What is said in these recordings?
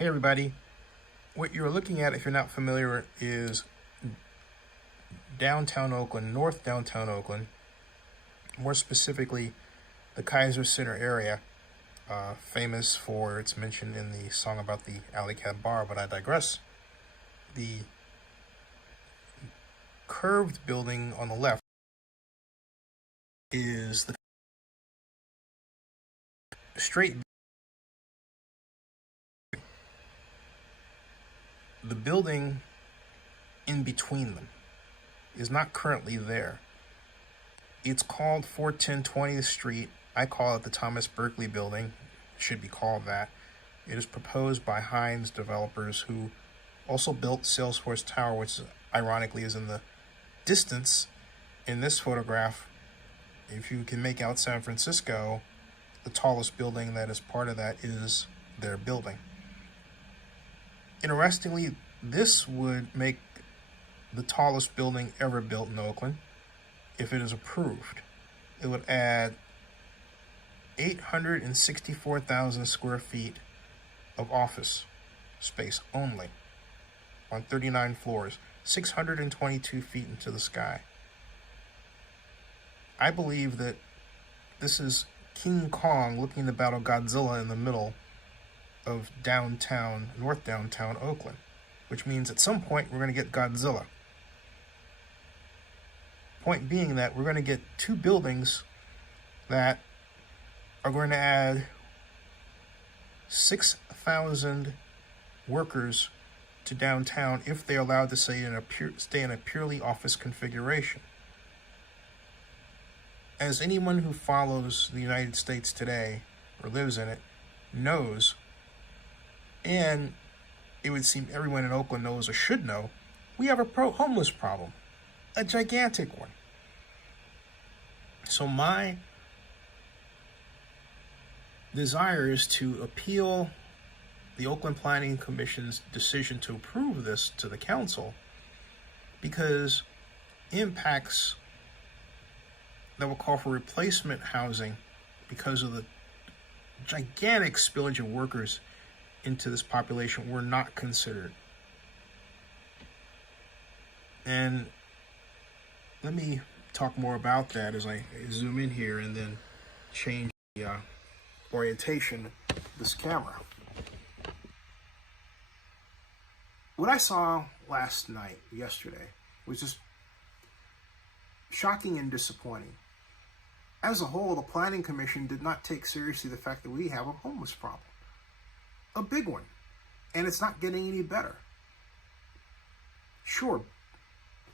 Hey everybody, what you're looking at, if you're not familiar, is downtown Oakland, north downtown Oakland, more specifically the Kaiser Center area, famous for its mention in the song about the Alley Cat Bar, but I digress. The curved building on the left is the straight. The building in between them is not currently there. It's called 410 20th Street. I call it the Thomas Berkley building. It should be called that. It is proposed by Hines developers, who also built Salesforce Tower, which ironically is in the distance in this photograph. If you can make out San Francisco, the tallest building that is part of that is their building. Interestingly, this would make the tallest building ever built in Oakland if it is approved. It would add 864,000 square feet of office space only on 39 floors, 622 feet into the sky. I believe that this is King Kong looking to battle Godzilla in the middle of downtown, north downtown Oakland, which means at some point we're going to get Godzilla. Point being that we're going to get two buildings that are going to add 6,000 workers to downtown if they're allowed to stay in a purely office configuration. As anyone who follows the United States today or lives in it knows, and it would seem everyone in Oakland knows or should know, we have a homeless problem, a gigantic one. So my desire is to appeal the Oakland Planning Commission's decision to approve this to the council, because impacts that will call for replacement housing because of the gigantic spillage of workers into this population were not considered. And let me talk more about that as I zoom in here and then change the orientation of this camera. What I saw yesterday, was just shocking and disappointing. As a whole, the Planning Commission did not take seriously the fact that we have a homeless problem. A big one. And it's not getting any better. Sure,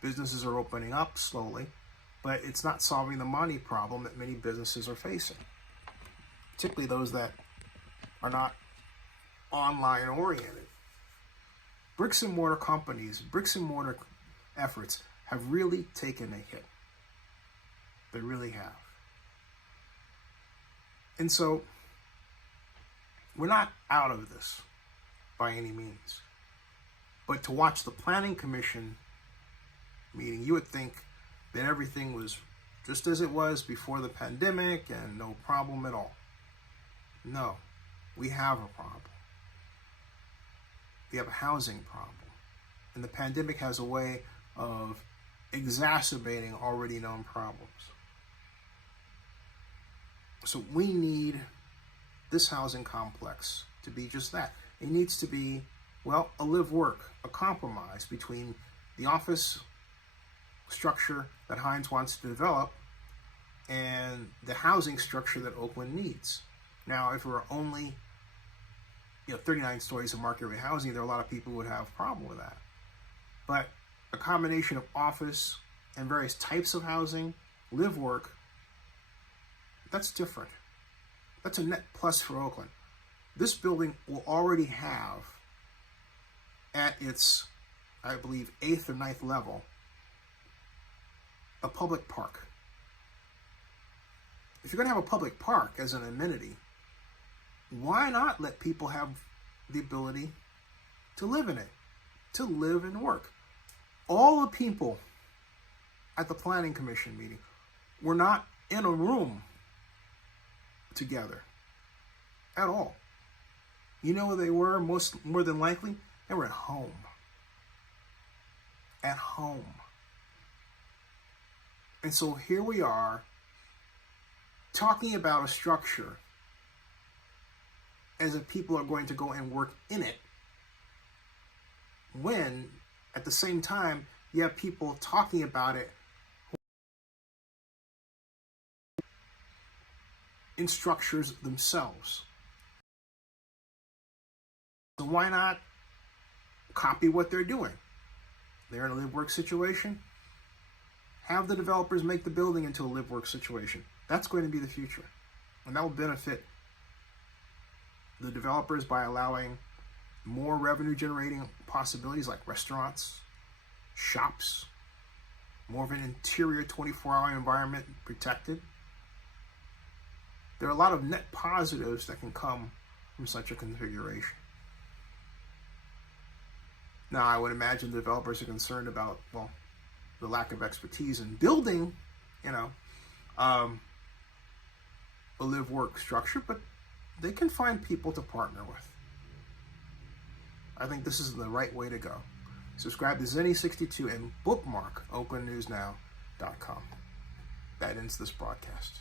businesses are opening up slowly, but it's not solving the money problem that many businesses are facing, particularly those that are not online oriented. Bricks and mortar companies, bricks and mortar efforts have really taken a hit. They really have. And so, we're not out of this by any means. But to watch the Planning Commission meeting, you would think that everything was just as it was before the pandemic and no problem at all. No, we have a problem. We have a housing problem. And the pandemic has a way of exacerbating already known problems. So we need this housing complex to be just that. It needs to be, well, a live-work, a compromise between the office structure that Hines wants to develop and the housing structure that Oakland needs. Now, if it were only 39 stories of market rate housing, there are a lot of people who would have a problem with that. But a combination of office and various types of housing, live-work, that's different. That's a net plus for Oakland. This building will already have, at its, I believe, 8th or 9th level, a public park. If you're going to have a public park as an amenity, why not let people have the ability to live in it, to live and work? All the people at the Planning Commission meeting were not in a room together at all. You know where they were more than likely? They were at home. At home. And so here we are talking about a structure as if people are going to go and work in it, when at the same time you have people talking about it in structures themselves. So why not copy what they're doing? They're in a live-work situation. Have the developers make the building into a live-work situation. That's going to be the future. And that will benefit the developers by allowing more revenue-generating possibilities like restaurants, shops, more of an interior 24-hour environment protected. There are a lot of net positives that can come from such a configuration. Now, I would imagine the developers are concerned about, well, the lack of expertise in building, a live-work structure, but they can find people to partner with. I think this is the right way to go. Subscribe to Zenny62 and bookmark oaklandnewsnow.com. That ends this broadcast.